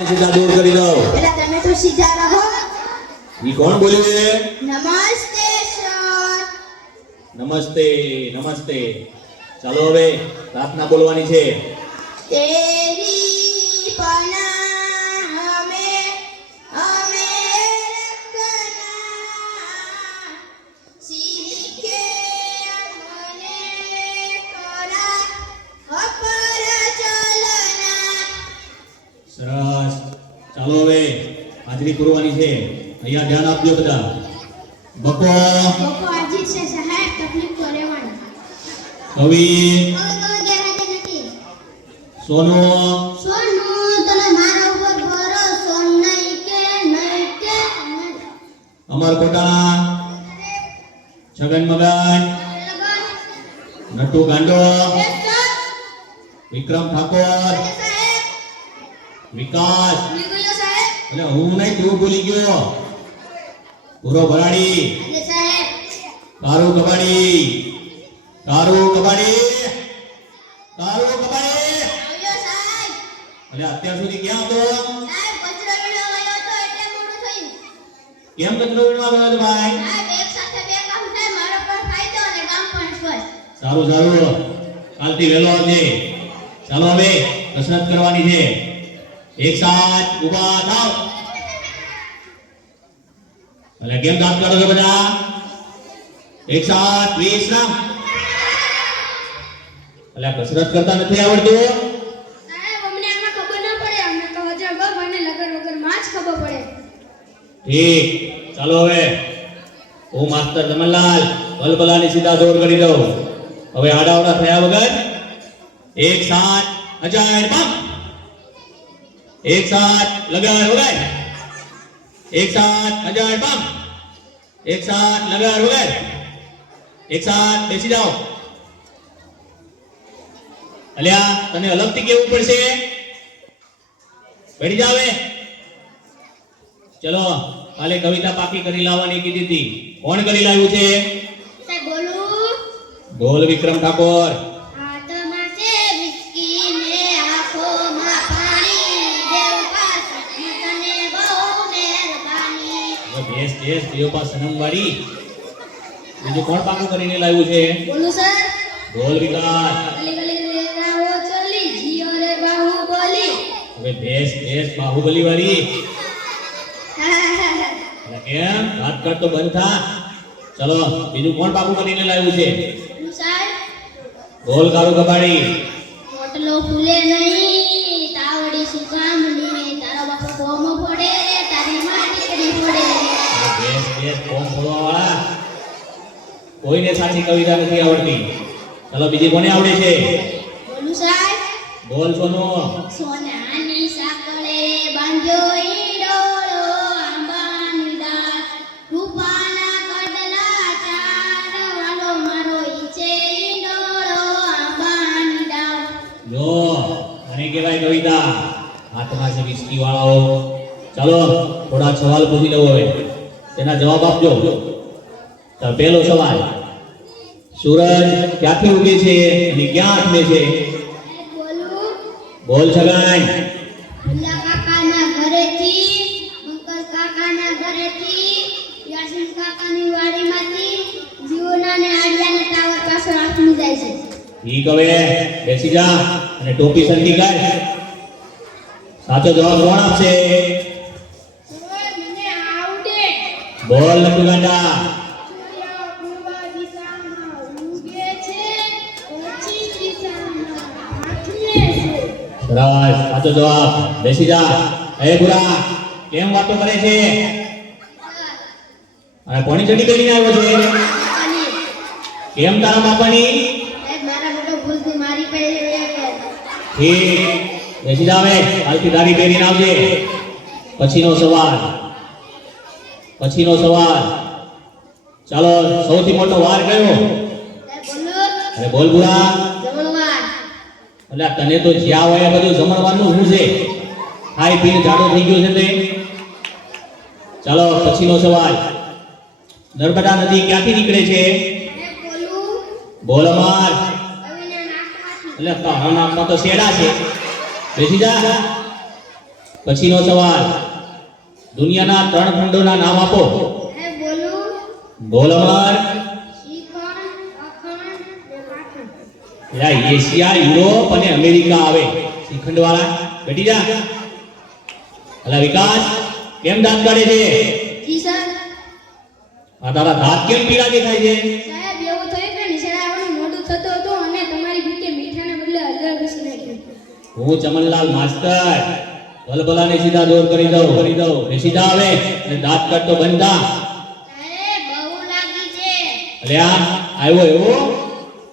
सीधा दूर करी दो। बेटा તમે તો સીધા રહો। ये कौन बोले है? નમસ્તે સર। नमस्ते नमस्ते। चलो હવે પ્રાર્થના બોલવાની છે। તેરી પના હમે રખના શીખે મને કરા અપર ચલના। સરસ। ચાલો હવે હાજરી પૂરવાની છે। અહીંયા ધ્યાન આપજો બધા। બકો બકો અજીત છે સાહેબ, તકલીફ તો રહેવાની। કવિ ગેરહાજર નથી। સોનુ સોનું તને મારા ઉપર ભરોસો નહીં કે અમર કોટાણા છગન મગન નટુ ગાંડો વિક્રમ ઠાકોર વિકાસ એટલે હું નહીં તું ભૂલી ગયો પૂરો ભરાડી કારુ કબાડી એટલે અત્યાર સુધી ક્યાં હતો? કેમ કચરો વીણવા ગયો હતો ભાઈ? સારું કાલથી વહેલો આવજે। ચાલો હવે કસરત કરવાની છે। એક સાથ ઊભા થાવ। એટલે કેમ દાંત કાઢો છો બધા? એક સાથ વિશ્રામ। એટલે કસરત કરતા નથી આવડતું? ઠીક। ચાલો હવે હું માસ્ટર દમનલાલ બલબલાની સીધા દોડ કરી દઉં। હવે આડાવડા થયા વગર એક સાથ અજાયર પંપ, એક સાથ લગાર વગર, એક સાથ અજાયર પંપ, એક સાથ લગાર વગર, એક સાથ બેસી જાઓ। અલ્યા તને અલગથી કેવું પડશે, બેઠી જાવે। ચલો કાલે કવિતા પાકી કરી લાવવાની કીધી હતી, કોણ કરી લાવ્યું છે? બોલ વિક્રમ ઠાકોર। બેસ દેવપા સનમ વાળી। બીજું કોણ પાકું કરીને લાવ્યું છે? બોલ વિકાસ। હવે બેસ બાહુબલી વાળી। કેમ વાત કર તો બંધ થા। ચલો બીજું કોણ પાકું કરીને લાવ્યું છે? બોલ કાળુ કબાડી। પોટલો ફૂલે નહીં તાવડી સુકામણી, તારો બાપો કોમો ફોડે તારી માટી કરી ફોડે। બેસ કોમ ફોડવા વાળા કોઈને સાચી કવિતા નથી આવડતી। ચલો બીજી કોને આવડે છે? બોલું સાહેબ। બોલ સોનુ। સોનાની સાંકળે બાંધ્યો ઈંડોળો, આંબાની ડાળ રૂપાના કડલા ચારવાનો, મારો ઈચે ઈંડોળો આંબાની ડાળ। જો મને કહેવાય કવિતા હાથમાં છે વિસ્કી વાળાઓ। ચાલો થોડા સવાલ પૂછી લઉં, હવે તેના જવાબ આપજો। તો પહેલો સવાલ, સૂરજ ક્યાંથી ઉગે છે અને ક્યાં આથમે છે? બોલું બોલ છગન। ભુલ્લા કાકાના ઘરેથી, અંકલ કાકાના ઘરેથી, યાસીન કાકાની વાડીમાંથી, જીવના ને આડિયાના ટાવર પાછળ આથમી જાય છે। ઠીક હવે બેસી જા અને ટોપી સરખી કર। સાચો જવાબ કોણ આપશે? મને આવડે। બોલ નટુ ગાંડા। સૂર્ય પૂર્વ દિશામાં ઉગે છે, પશ્ચિમ દિશામાં આથમે છે। સરસ સાચો જવાબ। બેસી જા। એ બુરા કેમ વાતો કરે છે? અને કોની ચડી કરીને આવ્યો છે? કેમ તારા બાપાની? મારા બેટો ભૂલથી મારી પહેરી ઠીક બેસી જાવે। કાલથી દાઢી પહેરીને આવજે। પછીનો સવાલ, ચાલો સૌથી મોટો વાર કયો? અરે બોલ બુરા। જમણવાર। એટલે તને તો જ્યાં હોય બધું જમણવાનું શું છે? ખાઈ પીને જાડો થઈ ગયો છે તે। ચાલો પછીનો સવાલ, નર્મદા નદી ક્યાંથી નીકળે છે? બોલ અમાર। એટલે તારા નામમાં તો શેડા છે, બેસી જા। પછીનો સવાલ, દુનિયાના 3 ખંડોના નામ આપો. સાહેબ બોલું. બોલ અમર. શ્રીખંડ, અખંડ ને પાખંડ. એટલે એશિયા, યુરોપ અને અમેરિકા આવે શ્રીખંડ વાળા. બેઠી જા. અલા વિકાસ, કેમ દાંત કાઢે છે? જી સર. આ તારા દાંત કેમ પીળા દેખાય છે? સાહેબ એવું થયું કે નિશાળે આવવાનું મોડું થતું હતું અને તમારી બીકે મીઠાને બદલે હળદર ઘસી નાખ્યું. હું ચમનલાલ માસ્ટર ભલભલાને સીધા દોર કરી દઉં. એ સીધા આવે અને દાંત કાઢતો બંધ થા. સાહેબ બહુ લાગી છે. અલ્યા આવ્યો એવો?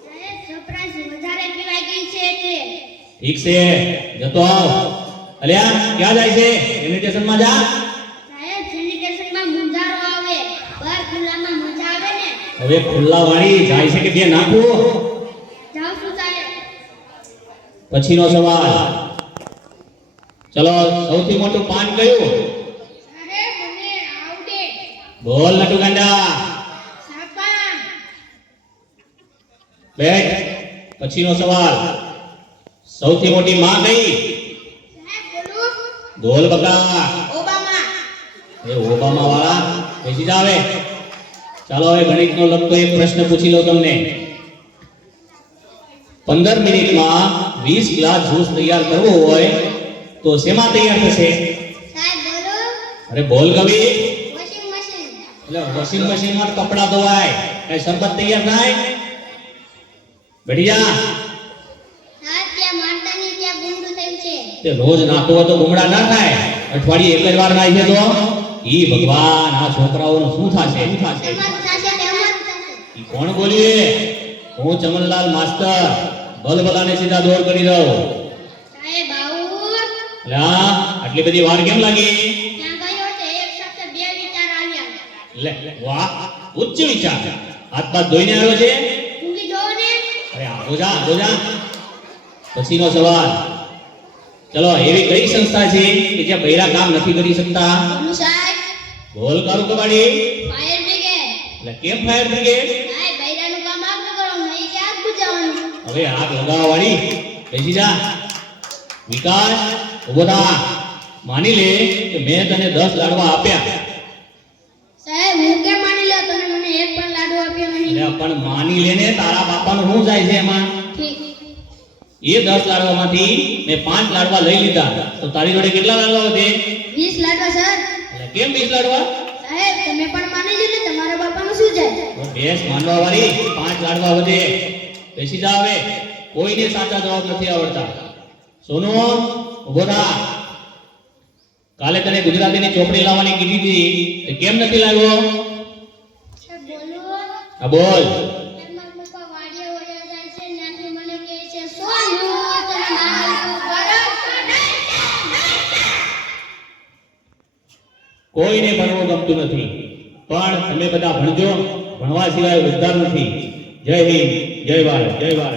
સાહેબ સરપ્રાઈઝ વધારે પીવાઈ ગઈ છે એટલે. ઠીક છે, જતો આવ. અલ્યા ક્યાં જાય છે? સેનિટેશનમાં જા. સાહેબ સેનિટેશનમાં મુંજારો આવે. બહાર ખુલ્લામાં મજા આવે ને. હવે ખુલ્લા વાળી જાય છે કે બે નાખું? જાવ છું સાહેબ. પછીનો સવાલ, ચલો સૌથી મોટું પાન કયું? સાહેબ મને આવડે. બોલ નટુ ગાંડા. સાપા. બેઠ. પછીનો સવાલ, સૌથી મોટી માં કઈ? સાહેબ બોલું. બોલ બકા. ઓબામા. એ ઓબામા વાળા બેસી જાવે. ચાલો હવે ગણિતનો લગતો એક પ્રશ્ન પૂછી લો તમને. 15 મિનિટમાં 20 ગ્લાસ જ્યુસ તૈયાર કરવો હોય તો શેમાં તૈયાર થશે? સાહેબ બોલું. અરે બોલ કવિ. Washing machine. એટલે વોશિંગ મશીનમાં કપડા ધોવાય, કઈ શરબત તૈયાર થાય? બેઠી જા. સાહેબ ત્યાં માતાની ત્યાં ગુંડું થયું છે. તે રોજ નાતો હોય તો ગુમડા ના થાય, અઠવાડિયે એક જ વાર નાય છે તો ઈ ભગવાન, આ છોકરાઓનું શું થાશે? તમારું થશે ને અમારું થશે. ઈ કોણ બોલ્યું? હું ચમનલાલ માસ્ટર ભલભલાને સીધા દોર કરી દઉં. સાહેબ આવું. એટલે આટલી બધી વાર કેમ લાગી? ત્યાં ગયો છે એક સાથે બે વિચાર આવ્યા. લે વાહ, ઉચ્ચ વિચાર. હાથ પાથ ધોઈને આવ્યો છે? ઊંઘી જોવો ને. અરે આવો જા. પછીનો સવાલ, ચલો એવી કઈ સંસ્થા છે કે જ્યાં બૈરા કામ નથી કરી શકતા? સાહેબ બોલ કારું કબાડી. Fire brigade. એટલે કેમ ફાયર બ્રિગેડ? સાહેબ બૈરાનું કામ આપ કરવાનું નહીં કે આગ બુઝાવવાનું. હવે આગ લગાવવા વાળી બેસી જા. વિકાસ ઉભો થા. માની લે કે મેં તને 10 લાડવા આપ્યા. સાહેબ હું કેમ માની લો તમે મને એક પણ લાડુ આપ્યો નહીં? એટલે પણ માની લે ને, તારા બાપાનું શું જાય છે એમાં? ઠીક. એ 10 લાડવામાંથી મેં 5 લાડવા લઈ લીધા તો તારી જોડે કેટલા લાડવા વધે? 20 લાડવા સર. એટલે કેમ 20 લાડવા? સાહેબ તમે પણ માની લો ને તમારા બાપાનું શું જાય? તો બેસ માનવા વાળી 5 લાડવા વધે. બેસી જા હવે. કોઈને સાચા જવાબ નથી આવડતા. સોનુ ઉભો થા. કાલે તને ગુજરાતીની ચોપડી લાવવાની કીધી હતી, તે કેમ નથી લાવ્યો? સાહેબ બોલું. હા બોલ. એમાં પપ્પા વાડીએ વયા જાય છે ત્યાંથી મને કહે છે સોનુ તને નાનું કરો. કોઈને ભણવું ગમતું નથી, પણ તમે બધા ભણજો. ભણવા સિવાય ઉદ્ધાર નથી. જય હિન્દ, જય ભારત, જય ભારત.